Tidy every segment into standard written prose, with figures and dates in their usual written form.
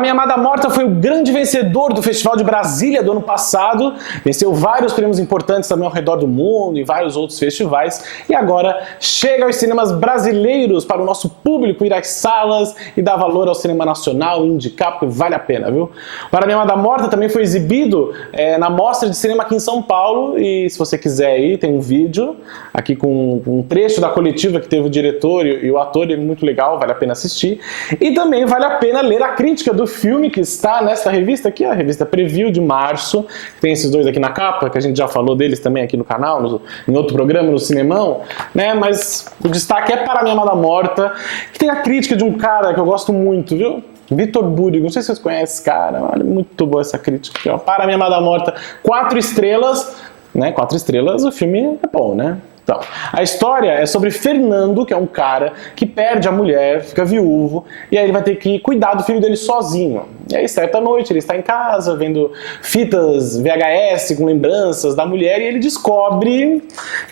Para Minha Amada Morta foi o grande vencedor do Festival de Brasília do ano passado, venceu vários prêmios importantes também ao redor do mundo, em vários outros festivais, e agora chega aos cinemas brasileiros para o nosso público ir às salas e dar valor ao cinema nacional e indicar, porque vale a pena, viu? Para Minha Amada Morta também foi exibido na Mostra de Cinema aqui em São Paulo, e se você quiser ir, tem um vídeo aqui com um trecho da coletiva que teve o diretor e o ator, é muito legal, vale a pena assistir. E também vale a pena ler a crítica do filme que está nesta revista aqui, a revista Preview de março. Tem esses dois aqui na capa, que a gente já falou deles também aqui no canal, em outro programa, no Cinemão, né? Mas o destaque é Para Minha Amada Morta, que tem a crítica de um cara que eu gosto muito, viu? Vitor Burigo, não sei se vocês conhecem esse cara, olha, muito boa essa crítica aqui, ó. Para Minha Amada Morta, 4 estrelas, né? 4 estrelas, o filme é bom, né? Então, a história é sobre Fernando, que é um cara que perde a mulher, fica viúvo, e aí ele vai ter que cuidar do filho dele sozinho. E aí, certa noite, ele está em casa, vendo fitas VHS com lembranças da mulher, e ele descobre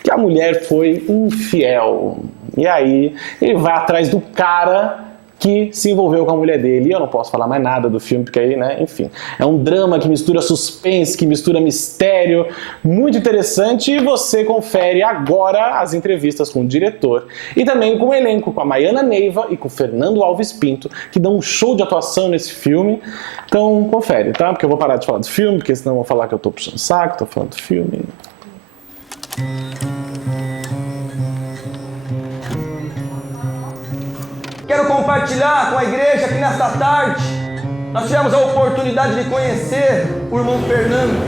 que a mulher foi infiel. E aí, ele vai atrás do cara que se envolveu com a mulher dele. E eu não posso falar mais nada do filme, porque aí, né, enfim. É um drama que mistura suspense, que mistura mistério, muito interessante, e você confere agora as entrevistas com o diretor e também com o elenco, com a Maiana Neiva e com o Fernando Alves Pinto, que dão um show de atuação nesse filme. Então, confere, tá? Porque eu vou parar de falar do filme, porque senão eu vou falar que eu tô puxando saco, tô falando do filme. Quero compartilhar com a igreja que nesta tarde nós tivemos a oportunidade de conhecer o irmão Fernando.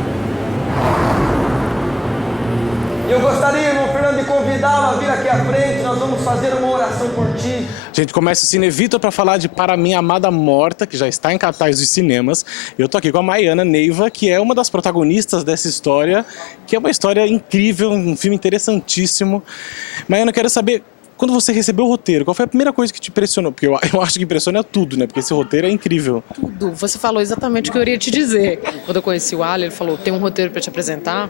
E eu gostaria, irmão Fernando, de convidá-lo a vir aqui à frente. Nós vamos fazer uma oração por ti. A gente começa o Cinevita para falar de Para Minha Amada Morta, que já está em cartaz dos cinemas. Eu tô aqui com a Maiana Neiva, que é uma das protagonistas dessa história, que é uma história incrível, um filme interessantíssimo. Maiana, eu quero saber, quando você recebeu o roteiro, qual foi a primeira coisa que te impressionou? Porque eu acho que impressiona tudo, né? Porque esse roteiro é incrível. Tudo. Você falou exatamente o que eu iria te dizer. Quando eu conheci o Ali, ele falou, tem um roteiro para te apresentar.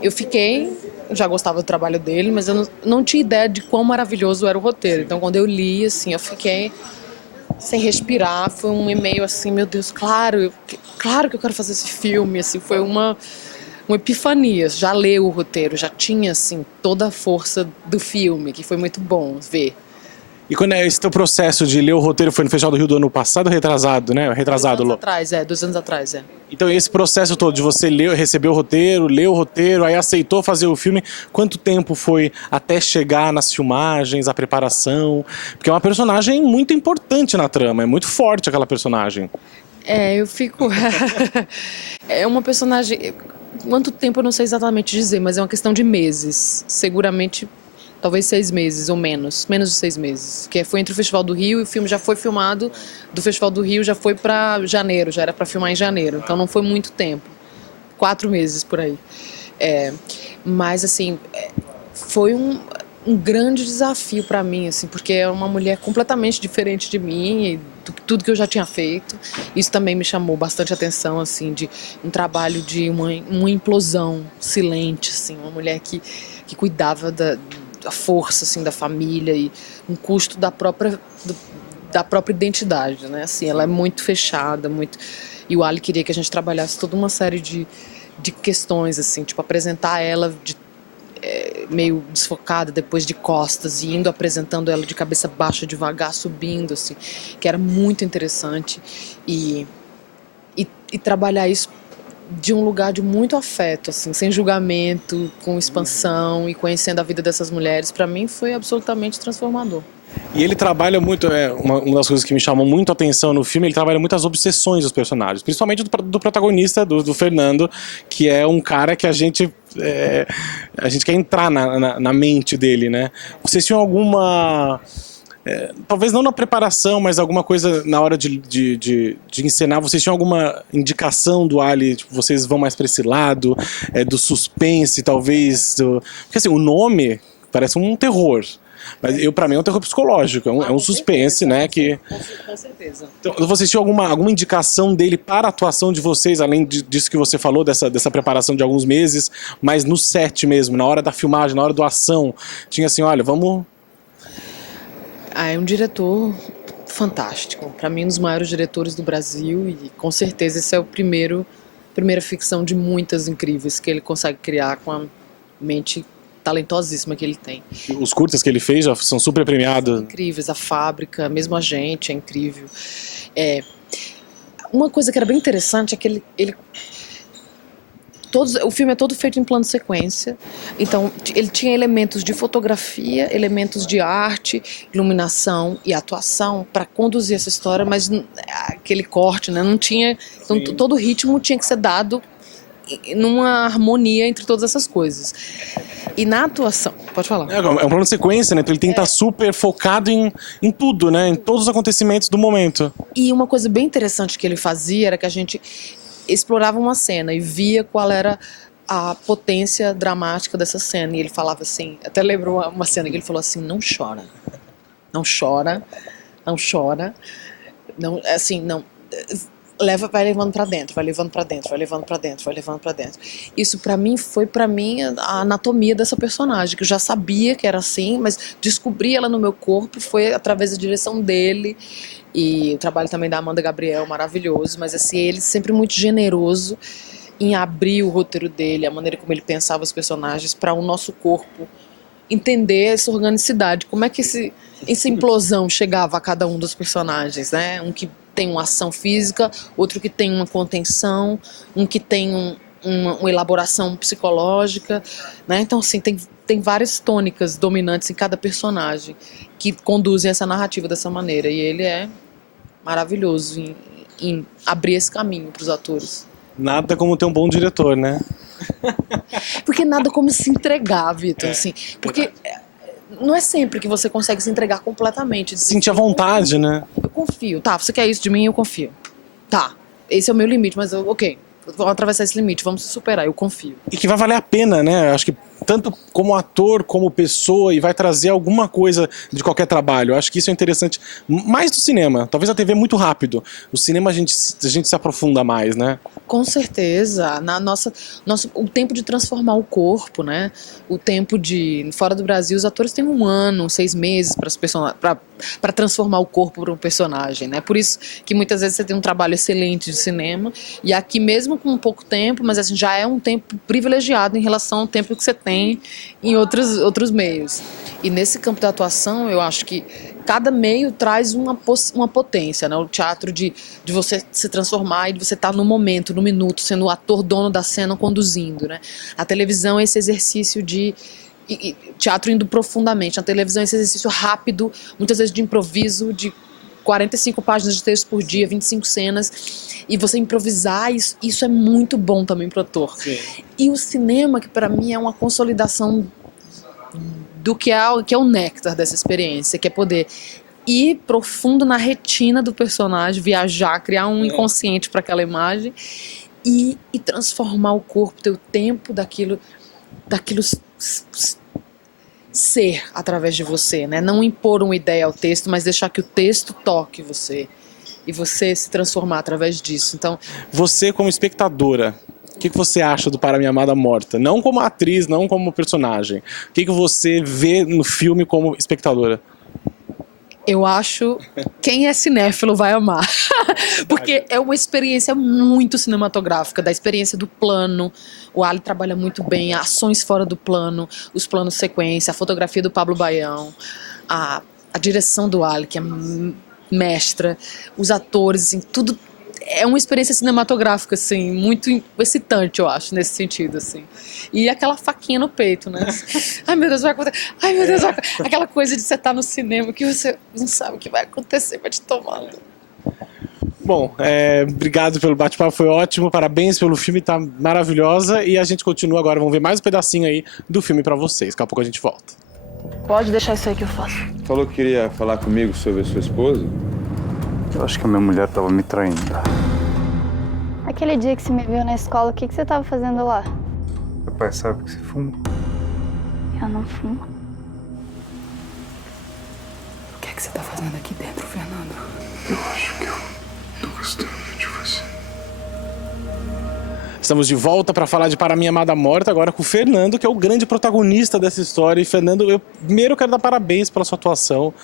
Eu já gostava do trabalho dele, mas eu não tinha ideia de quão maravilhoso era o roteiro. Então, quando eu li, assim, eu fiquei sem respirar. Foi um e-mail assim, meu Deus, claro que eu quero fazer esse filme. Assim, foi uma epifania. Já leu o roteiro, já tinha assim toda a força do filme, que foi muito bom ver. E quando esse teu processo de ler o roteiro foi no Festival do Rio do ano passado ou retrasado, né? Retrasado. 2 anos atrás. Então esse processo todo de você receber o roteiro, ler o roteiro, aí aceitou fazer o filme, quanto tempo foi até chegar nas filmagens, a preparação? Porque é uma personagem muito importante na trama, é muito forte aquela personagem. Eu fico... É uma personagem... Quanto tempo eu não sei exatamente dizer, mas é uma questão de meses. Seguramente, talvez 6 meses ou menos de 6 meses. Que foi entre o Festival do Rio e o filme já foi filmado. Do Festival do Rio já foi para janeiro, já era para filmar em janeiro. Então não foi muito tempo. 4 meses por aí. Mas assim, foi um grande desafio para mim, assim, porque é uma mulher completamente diferente de mim e tudo que eu já tinha feito. Isso também me chamou bastante atenção, assim, de um trabalho de uma implosão silente, assim, uma mulher que cuidava da força, assim, da família e um custo da própria identidade, né? Assim, ela é muito fechada, muito... E o Ali queria que a gente trabalhasse toda uma série de questões, assim, tipo, apresentar ela meio desfocada, depois de costas, e indo apresentando ela de cabeça baixa, devagar, subindo, assim, que era muito interessante. E trabalhar isso de um lugar de muito afeto, assim, sem julgamento, com expansão e conhecendo a vida dessas mulheres, para mim foi absolutamente transformador. E ele trabalha muito, uma das coisas que me chamou muito a atenção no filme, ele trabalha muito as obsessões dos personagens, principalmente do protagonista, do Fernando, que é um cara que a gente quer entrar na mente dele, né? Vocês tinham alguma... talvez não na preparação, mas alguma coisa na hora de encenar, vocês tinham alguma indicação do Ali, tipo, vocês vão mais para esse lado, do suspense, talvez... Porque assim, o nome parece um terror. Mas pra mim é um terror psicológico, é um suspense, né? Com certeza. Então, vocês tinham alguma indicação dele para a atuação de vocês, além disso que você falou, dessa preparação de alguns meses, mas no set mesmo, na hora da filmagem, na hora da ação, tinha assim, olha, vamos... É um diretor fantástico. Para mim, um dos maiores diretores do Brasil e com certeza esse é o primeira ficção de muitas incríveis que ele consegue criar com a mente talentosíssima que ele tem. Os curtas que ele fez já são super premiados. Incríveis, A Fábrica, mesmo A Gente, é incrível. Uma coisa que era bem interessante é que o filme é todo feito em plano de sequência, então ele tinha elementos de fotografia, elementos de arte, iluminação e atuação para conduzir essa história, mas aquele corte, né, não tinha, então todo o ritmo tinha que ser dado numa harmonia entre todas essas coisas. E na atuação, pode falar. É um plano de sequência, né? Então ele tem que estar super focado em tudo, né? Em todos os acontecimentos do momento. E uma coisa bem interessante que ele fazia era que a gente explorava uma cena e via qual era a potência dramática dessa cena. E ele falava assim, até lembro uma cena que ele falou assim: não chora, não chora, não chora, não, assim, não, vai levando pra dentro, vai levando pra dentro, vai levando pra dentro, vai levando pra dentro. Isso pra mim foi a anatomia dessa personagem, que eu já sabia que era assim, mas descobri ela no meu corpo foi através da direção dele. E o trabalho também da Amanda Gabriel, maravilhoso, mas assim, ele sempre muito generoso em abrir o roteiro dele, a maneira como ele pensava os personagens para o nosso corpo entender essa organicidade, como é que essa implosão chegava a cada um dos personagens, né? Um que tem uma ação física, outro que tem uma contenção, um que tem uma elaboração psicológica, né? Então assim, tem várias tônicas dominantes em cada personagem que conduzem essa narrativa dessa maneira, e ele é maravilhoso em abrir esse caminho para os atores. Nada como ter um bom diretor, né? Porque nada como se entregar, Vitor, assim, porque não é sempre que você consegue se entregar completamente. Sentir a vontade, né? Eu confio, tá, você quer isso de mim, eu confio. Tá, esse é o meu limite, mas ok, vamos atravessar esse limite, vamos superar, eu confio. E que vai valer a pena, né? Acho que tanto como ator, como pessoa, e vai trazer alguma coisa de qualquer trabalho. Acho que isso é interessante. Mais do cinema. Talvez a TV é muito rápido. O cinema a gente se aprofunda mais, né? Com certeza. O tempo de transformar o corpo, né? O tempo de... Fora do Brasil, os atores têm 1 ano, 6 meses para transformar o corpo para um personagem, né? Por isso que muitas vezes você tem um trabalho excelente de cinema, e aqui mesmo com pouco tempo, mas assim, já é um tempo privilegiado em relação ao tempo que você tem em outros meios. E nesse campo da atuação, eu acho que cada meio traz uma potência, né? O teatro de você se transformar e de você estar no momento, no minuto, sendo o ator dono da cena, conduzindo, né? A televisão é esse exercício de teatro indo profundamente. A televisão é esse exercício rápido, muitas vezes de improviso, de 45 páginas de texto por dia, 25 cenas, e você improvisar, isso é muito bom também pro ator. Sim. E o cinema, que para mim é uma consolidação do que é o néctar dessa experiência, que é poder ir profundo na retina do personagem, viajar, criar um inconsciente para aquela imagem e transformar o corpo, ter o tempo daquilo ser através de você, né? Não impor uma ideia ao texto, mas deixar que o texto toque você e você se transformar através disso. Então, você como espectadora, o que você acha do Para Minha Amada Morta? Não como atriz, não como personagem. O que você vê no filme como espectadora? Eu acho quem é cinéfilo vai amar. Porque é uma experiência muito cinematográfica, da experiência do plano. O Ali trabalha muito bem, ações fora do plano, os planos sequência, a fotografia do Pablo Baião, a direção do Ali, que é mestra, os atores, assim, tudo. É uma experiência cinematográfica, assim, muito excitante, eu acho, nesse sentido, assim. E aquela faquinha no peito, né? Ai, meu Deus, vai acontecer. Ai, meu Deus, vai... Aquela coisa de você estar no cinema que você não sabe o que vai acontecer, vai te tomando. Bom, obrigado pelo bate-papo, foi ótimo, parabéns pelo filme, tá maravilhosa. E a gente continua agora, vamos ver mais um pedacinho aí do filme pra vocês. Daqui a pouco a gente volta. Pode deixar isso aí que eu faço. Falou que queria falar comigo sobre a sua esposa? Eu acho que a minha mulher tava me traindo. Aquele dia que você me viu na escola, o que você tava fazendo lá? Meu pai sabe que você fuma. Eu não fumo. O que você tá fazendo aqui dentro, Fernando? Eu acho que eu tô gostando de você. Estamos de volta para falar de Para Minha Amada Morta, agora com o Fernando, que é o grande protagonista dessa história. E Fernando, eu primeiro quero dar parabéns pela sua atuação,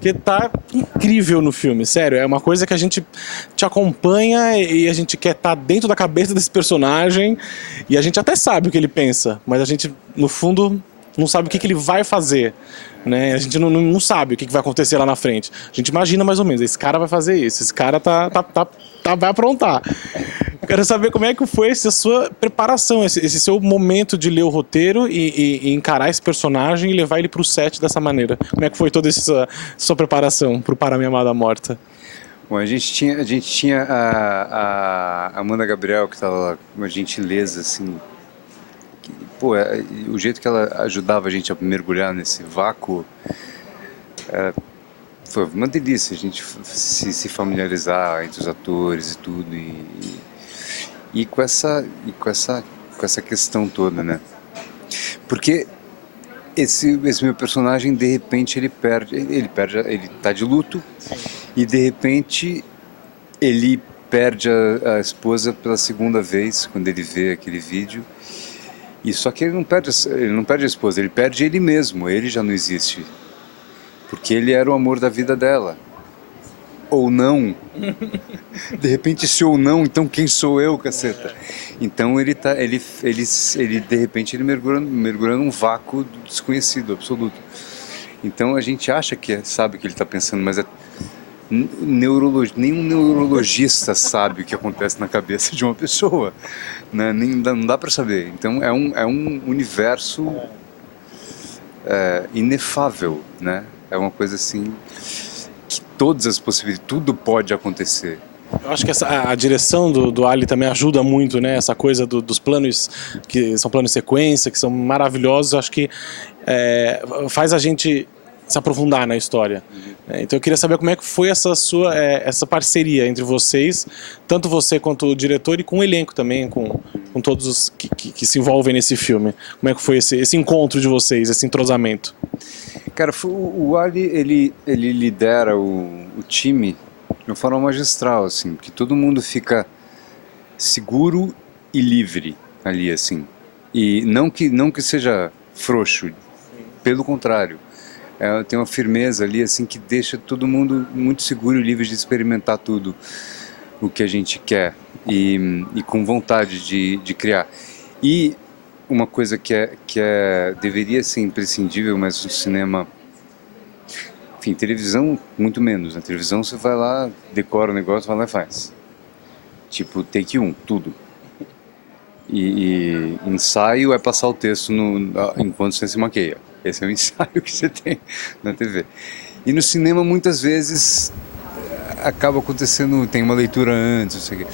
que tá incrível no filme, sério. É uma coisa que a gente te acompanha e a gente quer estar dentro da cabeça desse personagem, e a gente até sabe o que ele pensa, mas a gente, no fundo, não sabe o que ele vai fazer. Né? A gente não sabe o que vai acontecer lá na frente. A gente imagina mais ou menos, esse cara vai fazer isso, esse cara vai aprontar. Eu quero saber como é que foi essa sua preparação, esse seu momento de ler o roteiro e encarar esse personagem e levar ele pro set dessa maneira. Como é que foi toda essa sua preparação pro Para Minha Amada Morta? Bom, a gente tinha a Amanda Gabriel, que estava lá, uma gentileza, assim. Pô, o jeito que ela ajudava a gente a mergulhar nesse vácuo foi uma delícia, a gente se familiarizar entre os atores e tudo, e com essa questão toda, né? Porque esse meu personagem, de repente, ele tá de luto, e de repente ele perde a esposa pela segunda vez, quando ele vê aquele vídeo. E só que ele não perde a esposa, ele perde ele mesmo, ele já não existe. Porque ele era o amor da vida dela. Ou não. De repente, se ou não, então quem sou eu, caceta? Então ele de repente ele mergulha num vácuo desconhecido, absoluto. Então a gente acha que sabe o que ele está pensando, mas nenhum neurologista sabe o que acontece na cabeça de uma pessoa, né? Não dá para saber. Então é um universo inefável, né? É uma coisa assim que todas as possibilidades, tudo pode acontecer. Eu acho que a direção do Ali também ajuda muito, né? Essa coisa dos planos, que são planos de sequência, que são maravilhosos. Acho que faz a gente se aprofundar na história. Então eu queria saber como é que foi essa parceria entre vocês, tanto você quanto o diretor, e com o elenco também, com todos os que se envolvem nesse filme. Como é que foi esse encontro de vocês, esse entrosamento? Cara, o Ali, ele lidera o time de uma forma magistral, assim, que todo mundo fica seguro e livre ali, assim. E não que seja frouxo, pelo contrário. Tem uma firmeza ali, assim, que deixa todo mundo muito seguro e livre de experimentar tudo o que a gente quer e com vontade de criar. E uma coisa que deveria ser imprescindível, mas no cinema, enfim, televisão muito menos. Na televisão você vai lá, decora o negócio, vai lá e faz. Tipo, take 1, tudo. E ensaio é passar o texto enquanto você se maqueia. Esse é o ensaio que você tem na TV. E no cinema, muitas vezes, acaba acontecendo, tem uma leitura antes, não sei o quê.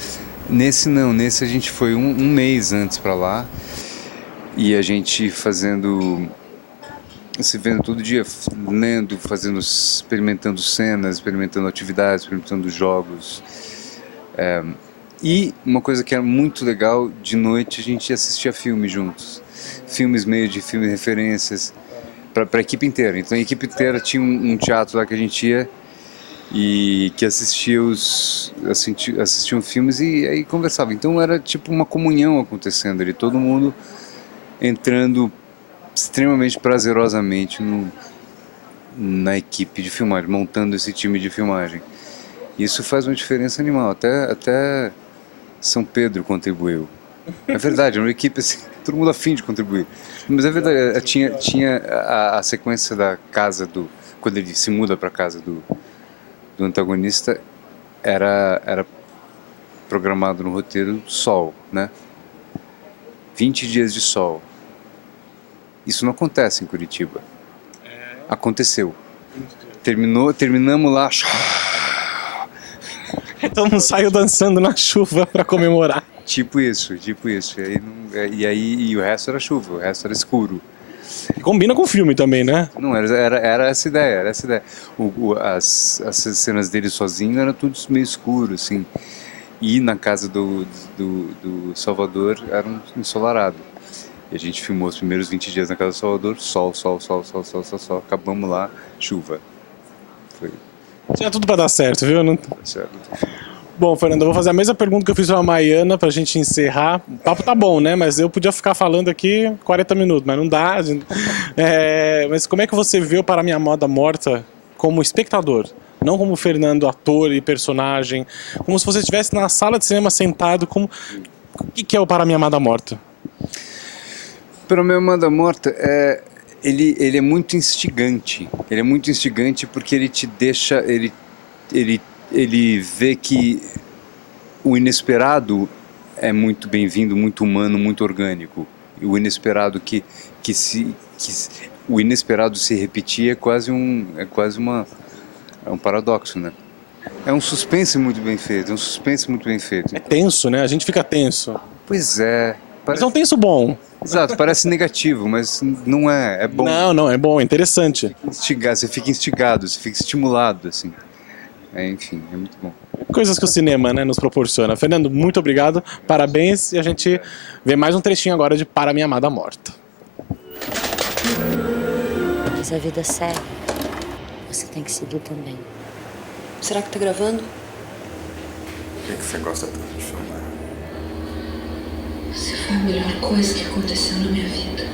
Nesse não, nesse a gente foi um mês antes para lá, e a gente se vendo todo dia, lendo, experimentando cenas, experimentando atividades, experimentando jogos. E uma coisa que era muito legal, de noite a gente assistia filmes juntos. Filmes referências, para a equipe inteira. Então a equipe inteira tinha um teatro lá que a gente ia e que assistiam filmes e aí conversava. Então era tipo uma comunhão acontecendo ali, todo mundo entrando extremamente prazerosamente na equipe de filmagem, montando esse time de filmagem. Isso faz uma diferença animal, até São Pedro contribuiu. É verdade, é uma equipe assim, todo mundo afim de contribuir. Mas é verdade, tinha a sequência da casa quando ele se muda para a casa do antagonista, era programado no roteiro sol, né? 20 dias de sol. Isso não acontece em Curitiba. Aconteceu. Terminamos lá. Todo mundo saiu dançando na chuva para comemorar. Tipo isso. E o resto era chuva, o resto era escuro. E combina com o filme também, né? Não, era essa ideia, as cenas dele sozinho era tudo meio escuro, assim. E na casa do Salvador era um ensolarado. E a gente filmou os primeiros 20 dias na casa do Salvador, sol. Acabamos lá, chuva. Foi. Tinha tudo para dar certo, viu? Certo. Bom, Fernando, eu vou fazer a mesma pergunta que eu fiz pra Maiana pra gente encerrar. O papo tá bom, né? Mas eu podia ficar falando aqui 40 minutos, mas não dá. Mas como é que você vê o Para Minha Amada Morta como espectador? Não como Fernando, ator e personagem. Como se você estivesse na sala de cinema sentado. O que é o Para Minha Amada Morta? Para Minha Amada Morta, ele é muito instigante. Ele é muito instigante porque ele te deixa... Ele vê que o inesperado é muito bem-vindo, muito humano, muito orgânico. E o inesperado o inesperado se repetir é quase um paradoxo, né? É um suspense muito bem feito, É tenso, né? A gente fica tenso. Pois é. Mas é um tenso bom. Exato, parece negativo, mas não é, é bom. Não, é bom, é interessante. Você fica instigado, você fica estimulado, assim. Enfim, é muito bom. Coisas que o cinema, né, nos proporciona. Fernando, muito obrigado, parabéns, e a gente vê mais um trechinho agora de Para Minha Amada Morta. Mas a vida segue. Você tem que seguir também. Será que tá gravando? Por que você gosta tanto de filmar? Você foi a melhor coisa que aconteceu na minha vida.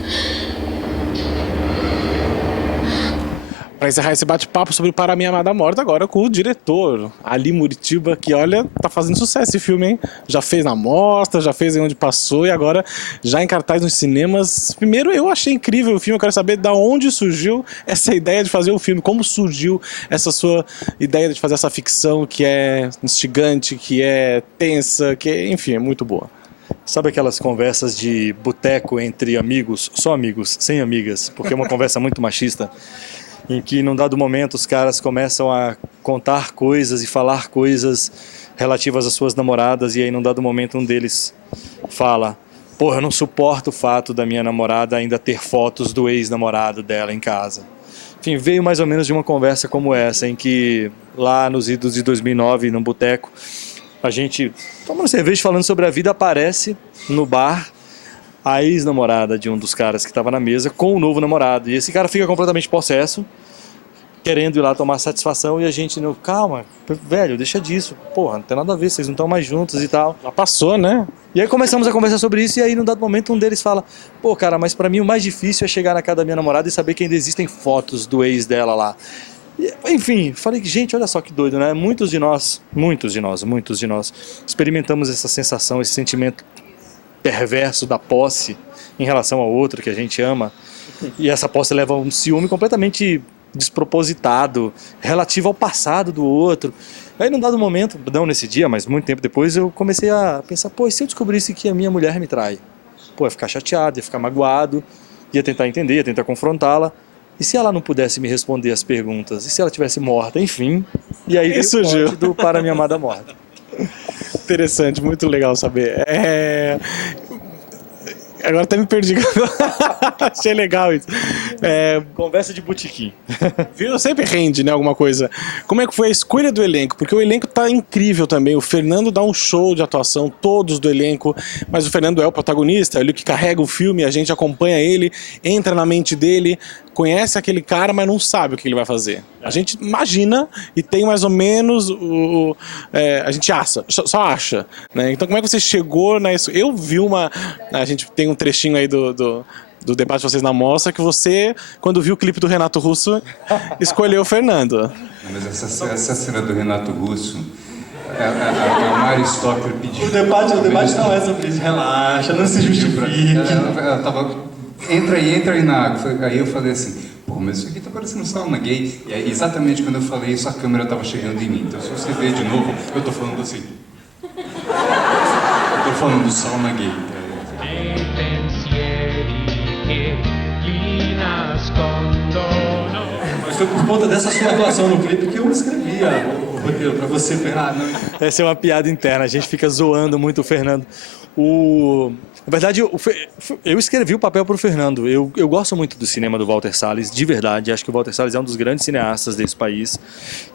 Para encerrar esse bate-papo sobre Para Minha Amada Morta, agora com o diretor, Ali Muritiba, que olha, tá fazendo sucesso esse filme, hein? Já fez na Mostra, já fez em Onde Passou e agora já em cartaz nos cinemas. Primeiro, eu achei incrível o filme, eu quero saber de onde surgiu essa ideia de fazer o filme, como surgiu essa sua ideia de fazer essa ficção que é instigante, que é tensa, enfim, é muito boa. Sabe aquelas conversas de boteco entre amigos, só amigos, sem amigas, porque é uma conversa muito machista, em que num dado momento os caras começam a contar coisas e falar coisas relativas às suas namoradas, e aí num dado momento um deles fala: porra, eu não suporto o fato da minha namorada ainda ter fotos do ex-namorado dela em casa. Enfim, veio mais ou menos de uma conversa como essa, em que lá nos idos de 2009, num boteco, a gente tomando cerveja falando sobre a vida, aparece no bar a ex-namorada de um dos caras que estava na mesa com o novo namorado. E esse cara fica completamente possesso, querendo ir lá tomar satisfação, e a gente, não, calma, velho, deixa disso. Porra, não tem nada a ver, vocês não estão mais juntos e tal. Já passou, né? E aí começamos a conversar sobre isso, e aí num dado momento um deles fala: pô, cara, mas pra mim o mais difícil é chegar na casa da minha namorada e saber que ainda existem fotos do ex dela lá. E, enfim, falei que, gente, olha só que doido, né? Muitos de nós experimentamos essa sensação, esse sentimento perverso da posse em relação ao outro que a gente ama, e essa posse leva a um ciúme completamente despropositado, relativo ao passado do outro. Aí num dado momento, não nesse dia, mas muito tempo depois, eu comecei a pensar: pô, e se eu descobrisse que a minha mulher me trai? Pô, ia ficar chateado, ia ficar magoado, ia tentar entender, ia tentar confrontá-la. E se ela não pudesse me responder as perguntas? E se ela tivesse morta? Enfim. E aí veio o plot do Para Minha Amada Morta. Interessante, muito legal saber. Agora até me perdi. Achei legal isso. Conversa de botequim. Viu? Sempre rende, né, alguma coisa. Como é que foi a escolha do elenco? Porque o elenco tá incrível também. O Fernando dá um show de atuação, todos do elenco, mas o Fernando é o protagonista, ele que carrega o filme, a gente acompanha ele, entra na mente dele, conhece aquele cara, mas não sabe o que ele vai fazer. A gente imagina e tem mais ou menos a gente só acha, né? Então como é que você chegou na... Eu vi a gente tem um trechinho aí do debate de vocês na mostra, que você, quando viu o clipe do Renato Russo, escolheu o Fernando. Mas essa cena do Renato Russo, a Mari Stocker pediu... O debate não é sobre isso, relaxa, não se justifique. Ela tava... Entra aí na água. Aí eu falei assim: pô, mas isso aqui tá parecendo sauna gay. E aí, exatamente quando eu falei isso, a câmera tava chegando em mim. Então, se você ver de novo, eu tô falando assim. Eu tô falando do sauna gay. Mas foi por conta dessa sua atuação no clipe que eu escrevi o roteiro pra você, Fernando. Essa é uma piada interna, a gente fica zoando muito o Fernando. Na verdade, eu escrevi o papel para o Fernando. Eu gosto muito do cinema do Walter Salles, de verdade. Acho que o Walter Salles é um dos grandes cineastas desse país.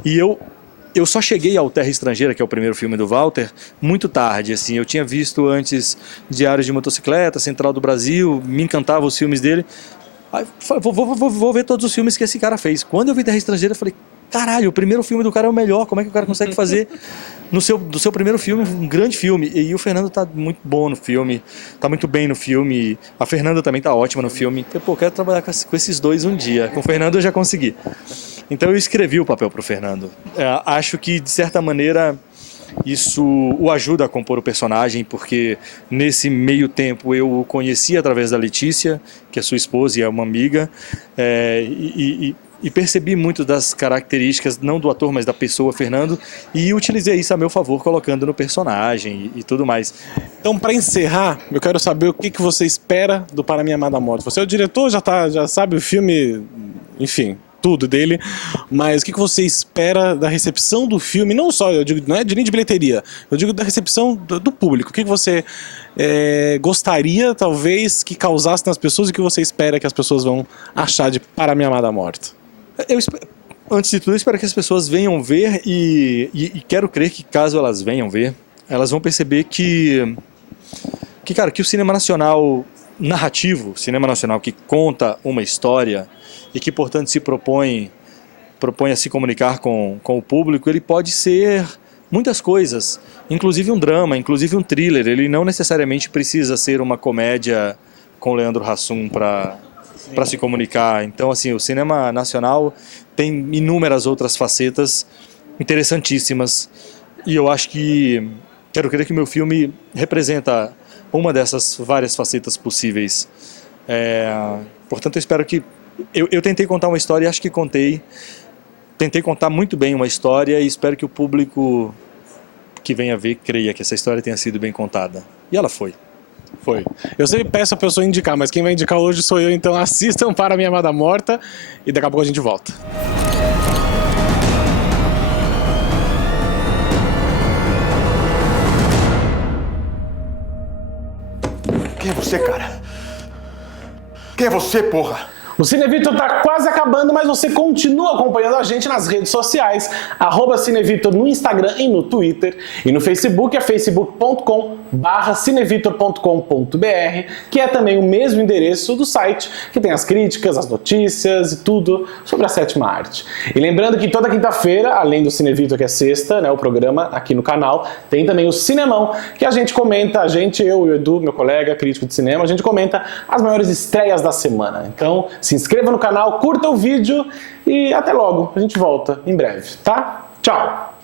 E eu só cheguei ao Terra Estrangeira, que é o primeiro filme do Walter, muito tarde. Assim, eu tinha visto antes Diários de Motocicleta, Central do Brasil, me encantavam os filmes dele. Aí, vou ver todos os filmes que esse cara fez. Quando eu vi Terra Estrangeira, eu falei: caralho, o primeiro filme do cara é o melhor, como é que o cara consegue fazer do seu primeiro filme um grande filme? E o Fernando tá muito bom no filme, tá muito bem no filme, a Fernanda também tá ótima no filme. Pô, eu quero trabalhar com esses dois um dia, com o Fernando eu já consegui. Então eu escrevi o papel pro Fernando. Acho que, de certa maneira, isso o ajuda a compor o personagem, porque nesse meio tempo eu o conheci através da Letícia, que é sua esposa e é uma amiga, e percebi muito das características, não do ator, mas da pessoa Fernando, e utilizei isso a meu favor, colocando no personagem e tudo mais. Então, para encerrar, eu quero saber o que você espera do Para Minha Amada Morte. Você é o diretor, já sabe o filme, enfim, tudo dele, mas o que você espera da recepção do filme? Não só, eu digo, não é nem de bilheteria, eu digo da recepção do público. O que você gostaria, talvez, que causasse nas pessoas e o que você espera que as pessoas vão achar de Para Minha Amada Morta? Antes de tudo, eu espero que as pessoas venham ver e quero crer que, caso elas venham ver, elas vão perceber que o cinema nacional narrativo, cinema nacional que conta uma história e que, portanto, se propõe a se comunicar com o público, ele pode ser muitas coisas, inclusive um drama, inclusive um thriller. Ele não necessariamente precisa ser uma comédia com Leandro Hassum para se comunicar. Então, assim, o cinema nacional tem inúmeras outras facetas interessantíssimas e eu acho que quero crer que o meu filme representa uma dessas várias facetas possíveis. Portanto, eu espero que eu tentei contar uma história e acho que tentei contar muito bem uma história e espero que o público que venha ver creia que essa história tenha sido bem contada. E ela foi. Foi. Eu sempre peço a pessoa indicar, mas quem vai indicar hoje sou eu, então assistam Para Minha Amada Morta e daqui a pouco a gente volta. Quem é você, cara? Quem é você, porra? O Cine Vitor tá quase acabando, mas você continua acompanhando a gente nas redes sociais, @cinevitor no Instagram e no Twitter, e no Facebook é facebook.com/cinevitor.com.br, que é também o mesmo endereço do site, que tem as críticas, as notícias e tudo sobre a sétima arte. E lembrando que toda quinta-feira, além do Cine Vitor, que é sexta, né, o programa aqui no canal, tem também o Cinemão, que a gente comenta, eu e o Edu, meu colega crítico de cinema, a gente comenta as maiores estreias da semana. Então, se inscreva no canal, curta o vídeo e até logo. A gente volta em breve, tá? Tchau!